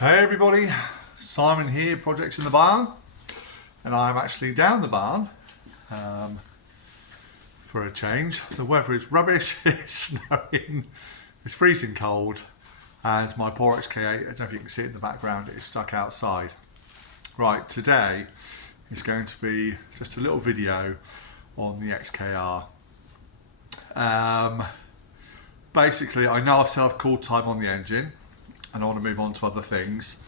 Hey everybody, Simon here, Projects in the Barn, and I'm actually down the barn for a change. The weather is rubbish, it's snowing, it's freezing cold, and my poor XKR, I don't know if you can see it in the background, it is stuck outside. Right, today is going to be just a little video on the XKR. Basically, I know I've said I've called time on the engine, and I want to move on to other things,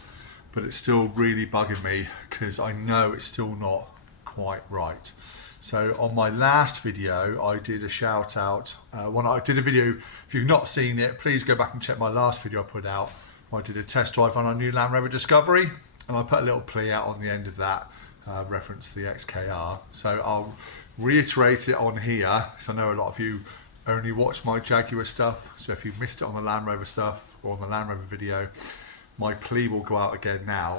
but it's still really bugging me because I know it's still not quite right. So on my last video, I did a shout out. When I did a video, if you've not seen it, please go back and check my last video I put out. I did a test drive on our new Land Rover Discovery, and I put a little plea out on the end of that, reference the XKR. So I'll reiterate it on here, because I know a lot of you only watch my Jaguar stuff. So if you missed it on the Land Rover stuff, or on the Land Rover video, my plea will go out again now,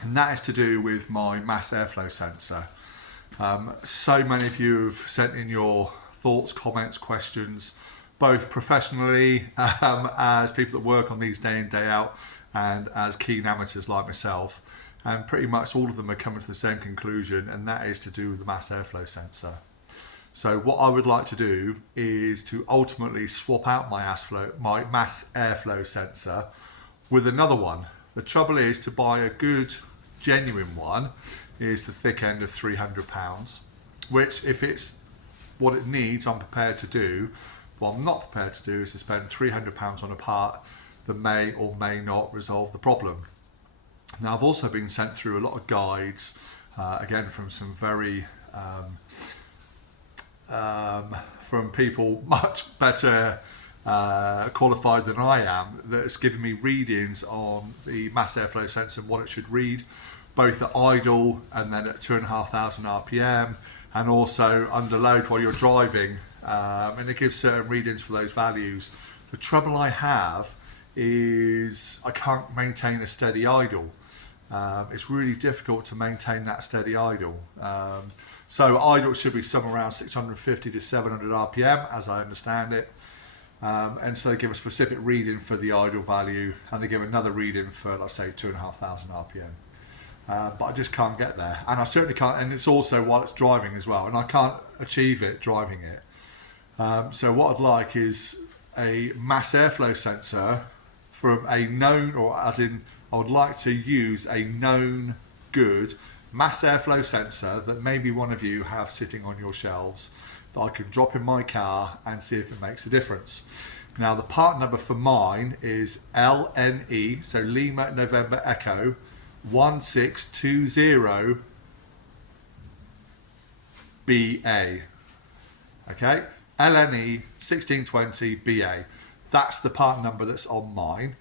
and that is to do with my mass airflow sensor. So many of you have sent in your thoughts, comments, questions, both professionally as people that work on these day in, day out, and as keen amateurs like myself, and pretty much all of them are coming to the same conclusion, and that is to do with the mass airflow sensor. So what I would like to do is to ultimately swap out my mass airflow sensor with another one. The trouble is, to buy a good, genuine one is the thick end of £300, which if it's what it needs, I'm prepared to do. What I'm not prepared to do is to spend £300 on a part that may or may not resolve the problem. Now, I've also been sent through a lot of guides, again from some very from people much better qualified than I am, that's given me readings on the mass airflow sensor and what it should read, both at idle and then at 2,500 RPM, and also under load while you're driving, and it gives certain readings for those values. The trouble I have is I can't maintain a steady idle. It's really difficult to maintain that steady idle. So idle should be somewhere around 650 to 700 RPM, as I understand it. And so they give a specific reading for the idle value, and they give another reading for, let's say, 2,500 RPM. But I just can't get there, and I certainly can't. And it's also while it's driving as well, and I can't achieve it driving it. So what I'd like is a mass airflow sensor from a known, or as in, I would like to use a known good mass airflow sensor that maybe one of you have sitting on your shelves that I can drop in my car and see if it makes a difference. Now, the part number for mine is LNE, so Lima November Echo 1620BA. Okay, LNE1620BA. That's the part number that's on mine.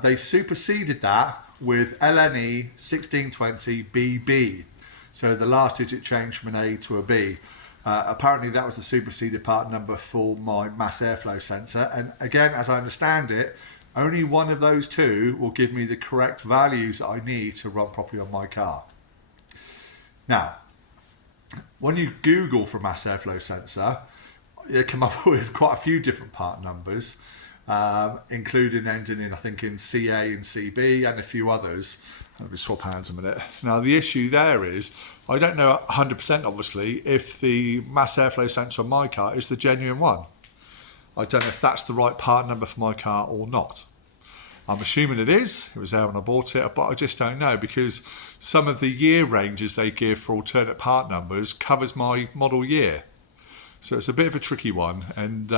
They superseded that with LNE 1620BB. So the last digit changed from an A to a B. Apparently that was the superseded part number for my mass airflow sensor. And again, as I understand it, only one of those two will give me the correct values that I need to run properly on my car. Now, when you Google for mass airflow sensor, you come up with quite a few different part numbers. Including ending in, I think, in CA and CB and a few others. Let me swap hands a minute. Now, the issue there is, I don't know 100% obviously if the mass airflow sensor on my car is the genuine one. I don't know if that's the right part number for my car or not. I'm assuming it is. It was there when I bought it, but I just don't know, because some of the year ranges they give for alternate part numbers covers my model year. So it's a bit of a tricky one, and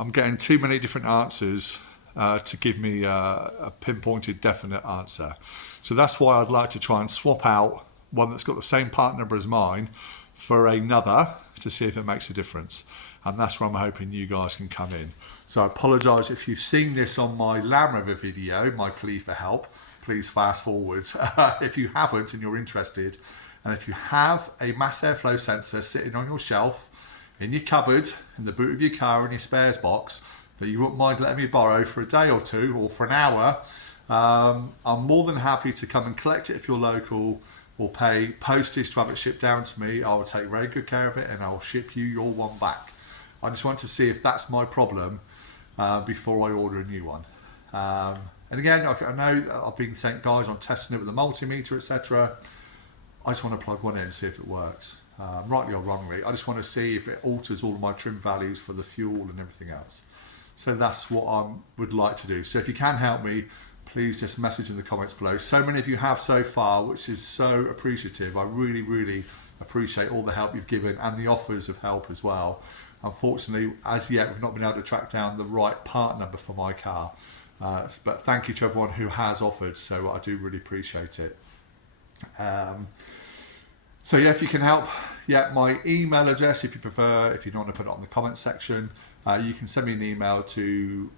I'm getting too many different answers to give me a pinpointed definite answer. So that's why I'd like to try and swap out one that's got the same part number as mine for another to see if it makes a difference. And that's where I'm hoping you guys can come in. So I apologise if you've seen this on my Land Rover video, my plea for help. Please fast forward if you haven't and you're interested. And if you have a mass airflow sensor sitting on your shelf, in your cupboard, in the boot of your car, in your spares box, that you wouldn't mind letting me borrow for a day or two or for an hour, I'm more than happy to come and collect it if you're local, or pay postage to have it shipped down to me. I will take very good care of it, and I will ship you your one back. I just want to see if that's my problem before I order a new one. And again, I know I've been saying, guys, I'm testing it with a multimeter, etc. I just want to plug one in and see if it works. Rightly or wrongly, I just want to see if it alters all of my trim values for the fuel and everything else. So that's what I would like to do. So if you can help me, please just message in the comments below. So many of you have so far, which is so appreciative. I really, really appreciate all the help you've given and the offers of help as well. Unfortunately, as yet, we've not been able to track down the right part number for my car. But thank you to everyone who has offered, so I do really appreciate it. So yeah, if you can help, yeah, my email address, if you prefer, if you don't want to put it on the comments section, you can send me an email to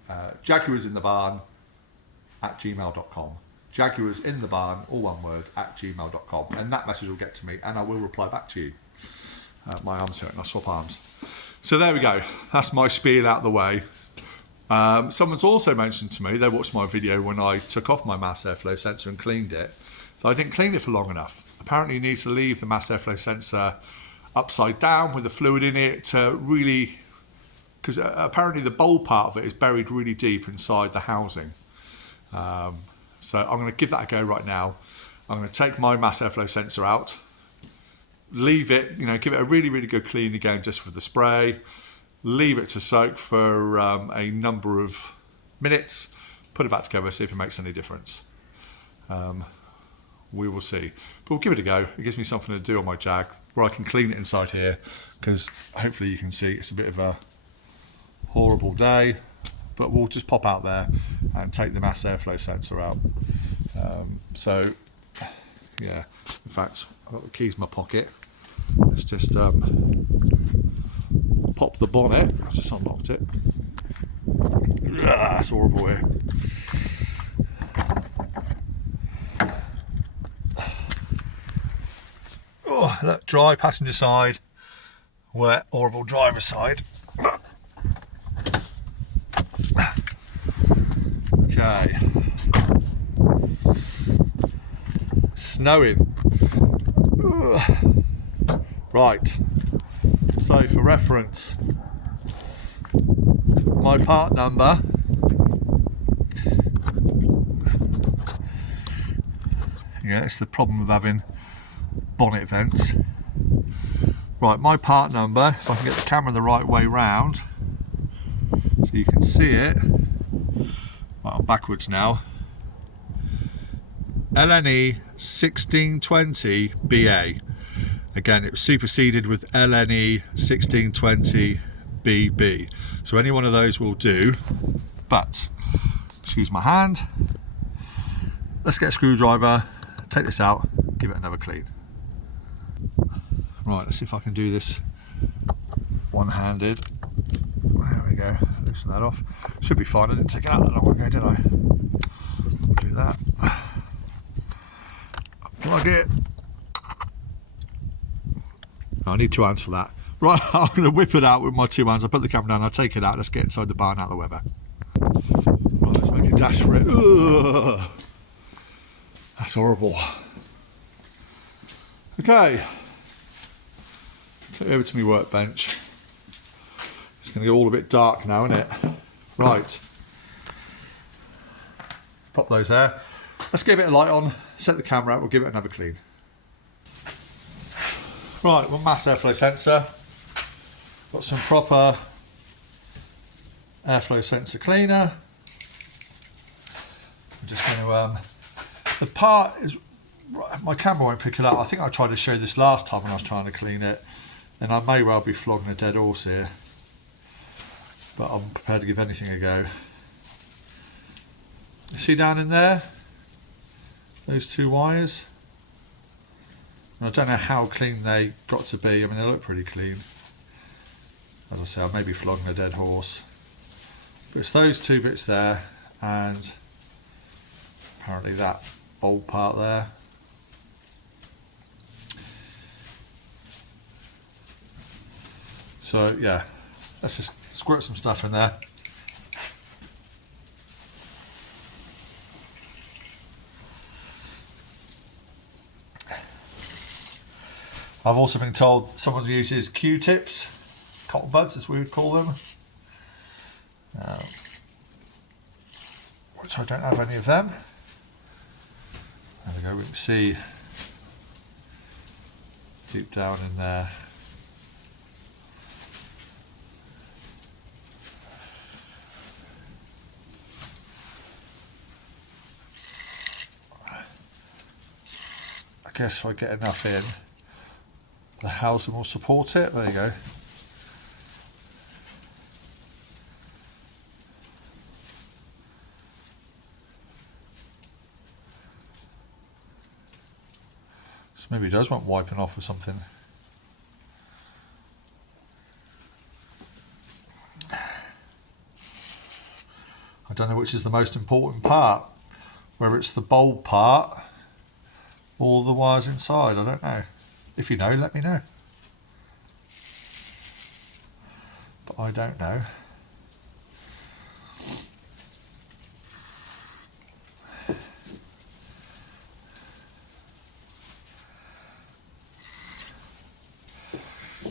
jaguarsinthebarn@gmail.com. Jaguarsinthebarn, all one word, @gmail.com, and that message will get to me, and I will reply back to you. My arm's hurting, I'll swap arms. So there we go, that's my spiel out the way. Someone's also mentioned to me, they watched my video when I took off my mass airflow sensor and cleaned it, that I didn't clean it for long enough. Apparently you need to leave the mass airflow sensor upside down with the fluid in it to really, because apparently the bowl part of it is buried really deep inside the housing. So I'm going to give that a go right now. I'm going to take my mass airflow sensor out, leave it, give it a really, really good clean again just with the spray, leave it to soak for a number of minutes, put it back together, see if it makes any difference. We will see, but we'll give it a go. It gives me something to do on my Jag where I can clean it inside here, because hopefully you can see it's a bit of a horrible day, but we'll just pop out there and take the mass airflow sensor out. So yeah, in fact, I've got the keys in my pocket. Let's just pop the bonnet. I've just unlocked it. That's horrible here. Oh, look, dry passenger side, wet horrible driver side. Okay. Snowing. Right. So for reference, my part number yeah, it's the problem of having bonnet vents. Right, my part number, if I can get the camera the right way round so you can see it. Right, I'm backwards now. LN1620BA. Again, it was superseded with LN1620BB. So any one of those will do, but excuse my hand. Let's get a screwdriver, take this out, give it another clean. Right, let's see if I can do this one-handed. There we go, loosen that off. Should be fine, I didn't take it out that long ago, did I? I'll do that. Plug it. I need 2 hands for that. Right, I'm going to whip it out with my 2 hands. I'll put the camera down, I'll take it out, let's get inside the barn out of the weather. Right, let's make a dash for it. Ugh. That's horrible. Okay. Take it over to my workbench. It's going to get all a bit dark now, isn't it? Right. Pop those there. Let's give it a light on, set the camera out, we'll give it another clean. Right, one mass airflow sensor. Got some proper airflow sensor cleaner. I'm just going to, the part is, my camera won't pick it up. I think I tried to show this last time when I was trying to clean it, and I may well be flogging a dead horse here, but I'm prepared to give anything a go. You see down in there, those 2 wires? And I don't know how clean they got to be. I mean, they look pretty clean. As I say, I may be flogging a dead horse. But it's those 2 bits there, and apparently that old part there. So yeah, let's just squirt some stuff in there. I've also been told someone uses Q-tips, cotton buds as we would call them. We'll which I don't have any of them. There we go, we can see deep down in there. I guess if I get enough in, the housing will support it. There you go. So maybe it does want wiping off or something. I don't know which is the most important part, whether it's the bulb part or the wires inside. I don't know. If you know, let me know. But I don't know.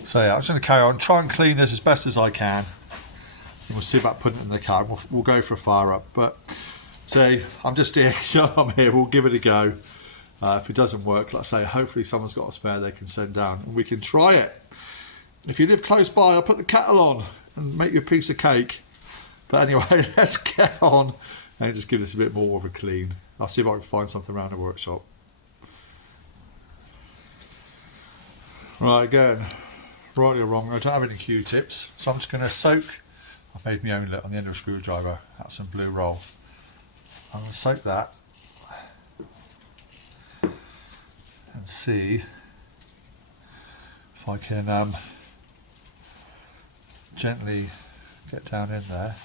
So yeah, I'm just going to carry on, try and clean this as best as I can. And we'll see about putting it in the car. We'll go for a fire up. But say I'm just here, so I'm here. We'll give it a go. If it doesn't work, like I say, hopefully someone's got a spare they can send down and we can try it. If you live close by, I'll put the kettle on and make you a piece of cake. But anyway, let's get on and just give this a bit more of a clean. I'll see if I can find something around the workshop. Right, again, rightly or wrong, I don't have any Q-tips, so I'm just going to soak. I've made my own lid on the end of a screwdriver. That's some blue roll. I'm going to soak that and see if I can gently get down in there.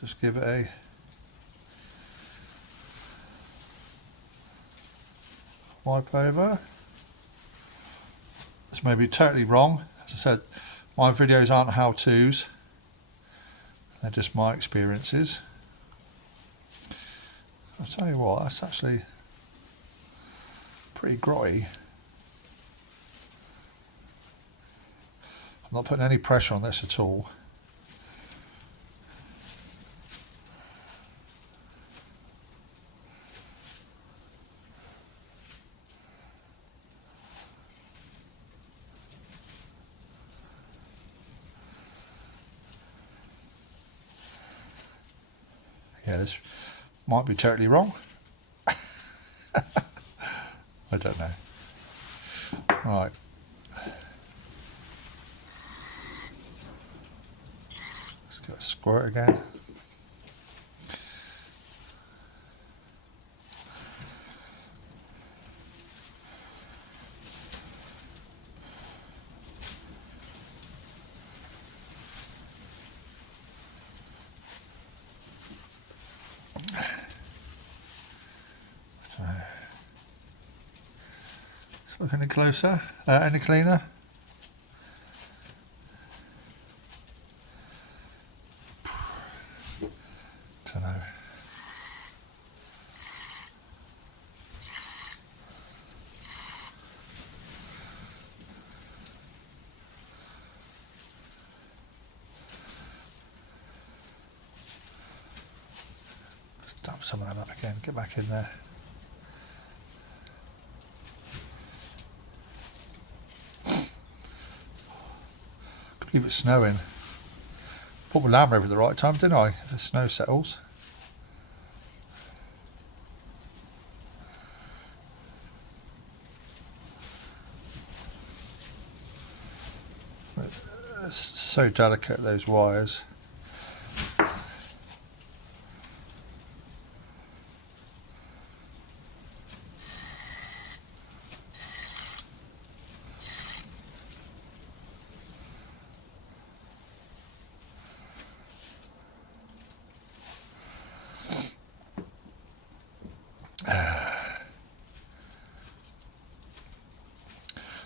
Just give it a wipe over. This may be totally wrong. As I said, my videos aren't how-tos. They're just my experiences. I'll tell you what, that's actually pretty grotty. I'm not putting any pressure on this at all. Yeah, this might be totally wrong. I don't know. Right. Let's give it a squirt again. Look any closer, any cleaner? Don't know. Just dump some of that up again, get back in there. Keep it snowing. Put my lamp over at the right time, didn't I? If the snow settles. It's so delicate, those wires.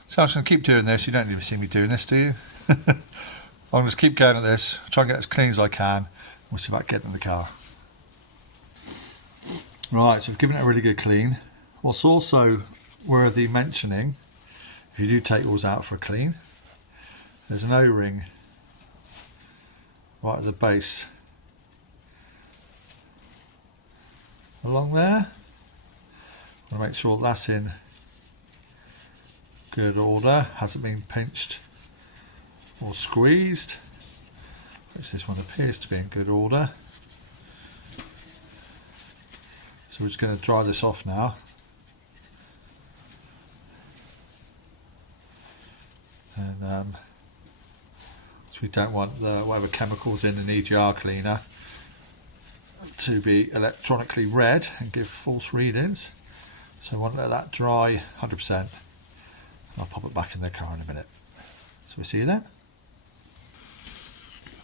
So I'm just going to keep doing this. You don't even see me doing this, do you? I'm going to keep going at this, try and get as clean as I can. We'll see about getting in the car. Right, so I've given it a really good clean. What's also worthy mentioning, if you do take yours out for a clean, there's an O-ring right at the base. Along there. I want to make sure that's in good order, hasn't been pinched or squeezed, which this one appears to be in good order. So we're just going to dry this off now. And so we don't want the whatever chemicals in an EGR cleaner to be electronically read and give false readings. So I want to let that dry 100%, and I'll pop it back in the car in a minute. So we'll see you then.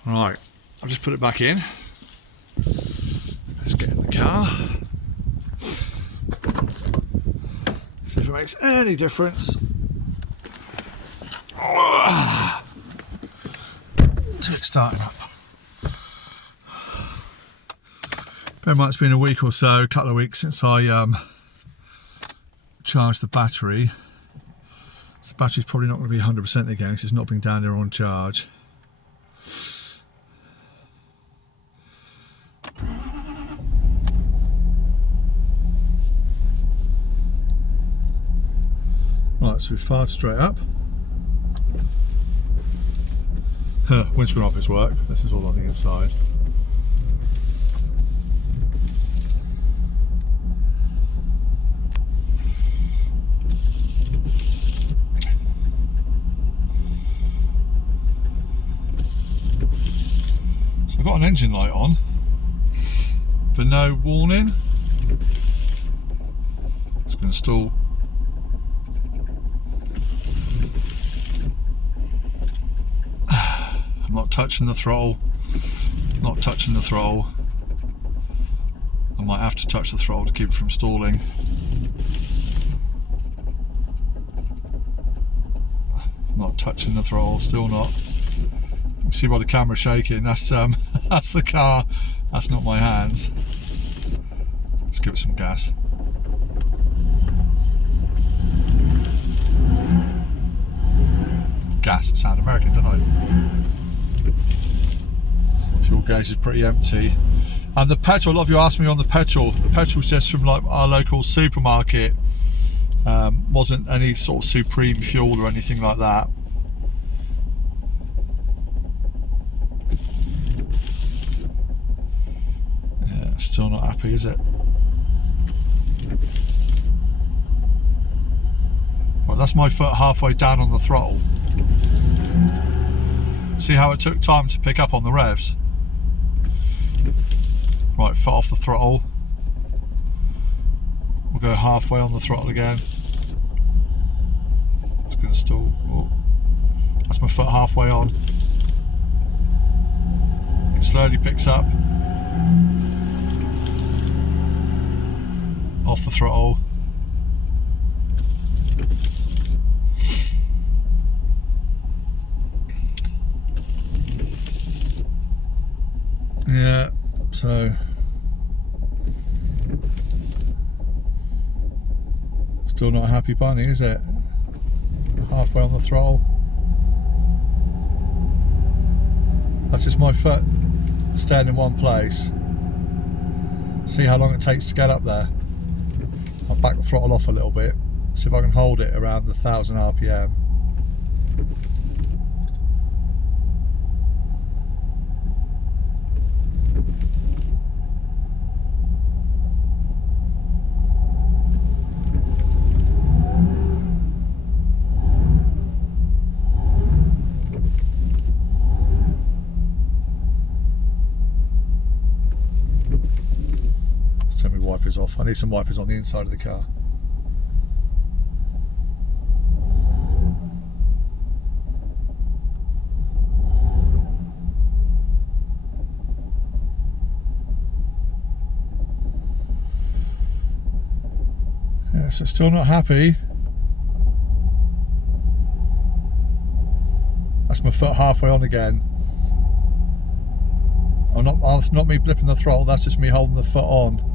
Right, I'll just put it back in. Let's get in the car. See if it makes any difference. To it starting up. Bear in mind it's been a week or so, a couple of weeks since I charged the battery. So the battery's probably not going to be 100% again because it's not been down there on charge. Right, so we've fired straight up. Windscreen wipers work. This is all on the inside. So I've got an engine light on for no warning. Just going to install I'm not touching the throttle, not touching the throttle. I might have to touch the throttle to keep it from stalling. Not touching the throttle, still not. You can see by the camera shaking, that's that's the car, that's not my hands. Let's give it some gas. Gas, it sounds American, don't I? Fuel gauge is pretty empty. And the petrol, a lot of you asked me on the petrol. The petrol's just from like our local supermarket. Wasn't any sort of supreme fuel or anything like that. Yeah, still not happy, is it? Well, that's my foot halfway down on the throttle. See how it took time to pick up on the revs? Right, foot off the throttle. We'll go halfway on the throttle again. Just going to stall. Oh, that's my foot halfway on. It slowly picks up. Off the throttle. Yeah, so still not a happy bunny, is it? Halfway on the throttle. That's just my foot staying in one place. See how long it takes to get up there. I'll back the throttle off a little bit, see if I can hold it around the 1000 RPM. Turn my wipers off. I need some wipers on the inside of the car. Yeah, so still not happy. That's my foot halfway on again. That's not me blipping the throttle, that's just me holding the foot on.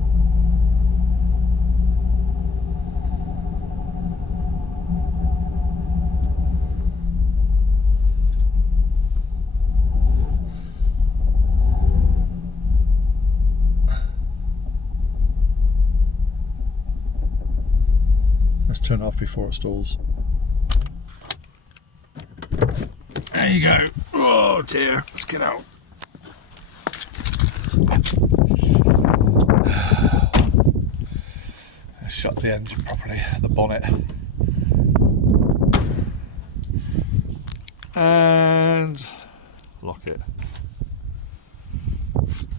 Let's turn it off before it stalls. There you go. Oh dear, let's get out. Let's shut the engine properly, the bonnet. And lock it.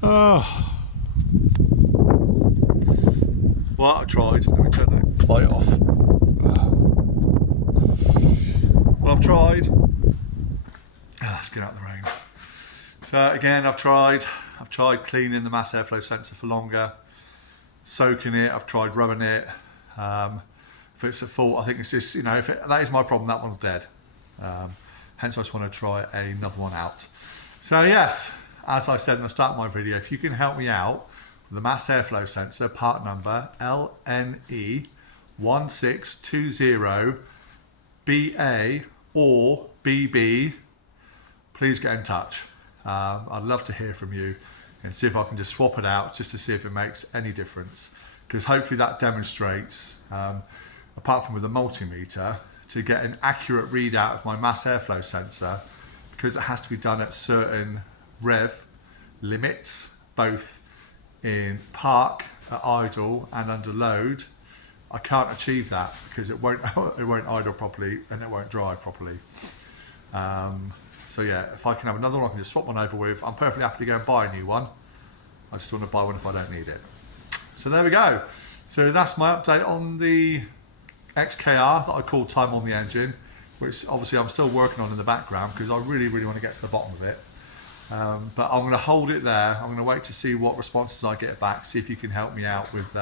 Oh. Well, I tried. Let me turn the light off. Well, I've tried. Let's get out of the rain. So again, I've tried cleaning the mass airflow sensor for longer, soaking it. I've tried rubbing it. If it's at fault, I think it's just, that is my problem. That one's dead. Hence, I just want to try another one out. So yes, as I said in the start of my video, if you can help me out with the mass airflow sensor, part number LN1620BA or BB, please get in touch. I'd love to hear from you and see if I can just swap it out just to see if it makes any difference. Because hopefully that demonstrates, apart from with the multimeter, to get an accurate readout of my mass airflow sensor, because it has to be done at certain rev limits, both in park, at idle and under load. I can't achieve that because it won't idle properly and it won't drive properly. So yeah, if I can have another one I can just swap one over with, I'm perfectly happy to go and buy a new one. I just want to buy one if I don't need it. So there we go. So that's my update on the XKR that I called Time on the Engine, which obviously I'm still working on in the background because I really want to get to the bottom of it. But I'm going to hold it there. I'm going to wait to see what responses I get back, see if you can help me out with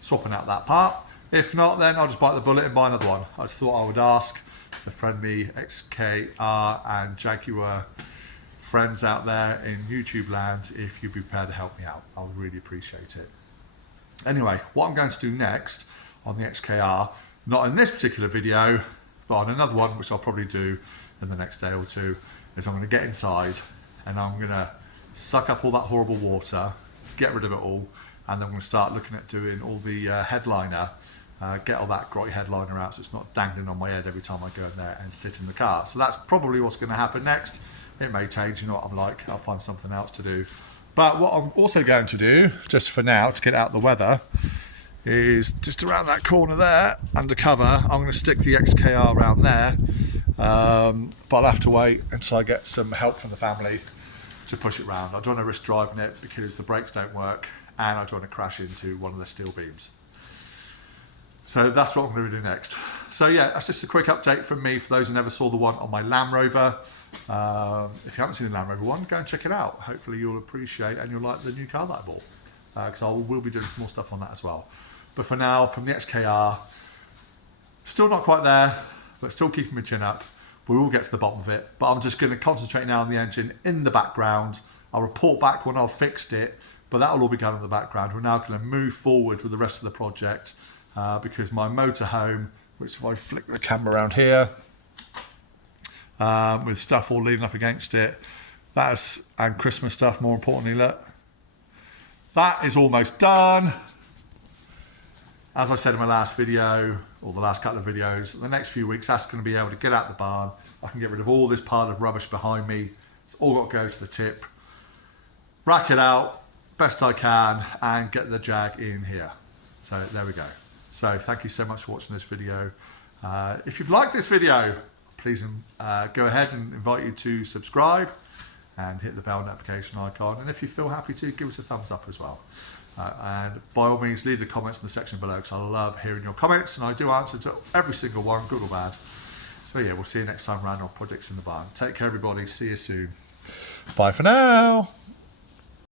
swapping out that part. If not, then I'll just bite the bullet and buy another one. I just thought I would ask the friendly XKR and Jaguar friends out there in YouTube land if you'd be prepared to help me out. I would really appreciate it. Anyway, what I'm going to do next on the XKR, not in this particular video, but on another one, which I'll probably do in the next day or two, is I'm going to get inside and I'm going to suck up all that horrible water, get rid of it all, and then I'm going to start looking at doing all the headliner, get all that grotty headliner out so it's not dangling on my head every time I go in there and sit in the car. So that's probably what's going to happen next. It may change, you know what I'm like, I'll find something else to do. But what I'm also going to do, just for now, to get out the weather, is just around that corner there, under cover, I'm going to stick the XKR around there, but I'll have to wait until I get some help from the family to push it round. I don't want to risk driving it because the brakes don't work and I don't want to crash into one of the steel beams. So that's what I'm going to do next. So yeah, that's just a quick update from me for those who never saw the one on my Land Rover. If you haven't seen the Land Rover one, go and check it out. Hopefully you'll appreciate and you'll like the new car that I bought, because I will be doing some more stuff on that as well. But for now, from the XKR, still not quite there, but still keeping my chin up. We will get to the bottom of it, but I'm just going to concentrate now on the engine in the background. I'll report back when I've fixed it, but that will all be done in the background. We're now going to move forward with the rest of the project, because my motorhome, which if I flick the camera around here, with stuff all leaning up against it, and Christmas stuff, more importantly, look, that is almost done. As I said in my last video, or the last couple of videos, the next few weeks that's going to be able to get out the barn. I can get rid of all this pile of rubbish behind me. It's all got to go to the tip, rack it out best I can and get the Jag in here. So there we go. So thank you so much for watching this video. If you've liked this video, please go ahead and invite you to subscribe and hit the bell notification icon. And if you feel happy to, give us a thumbs up as well. And by all means, leave the comments in the section below because I love hearing your comments and I do answer to every single one, good or bad. So yeah, we'll see you next time around on Projects in the Barn. Take care everybody, see you soon. Bye for now.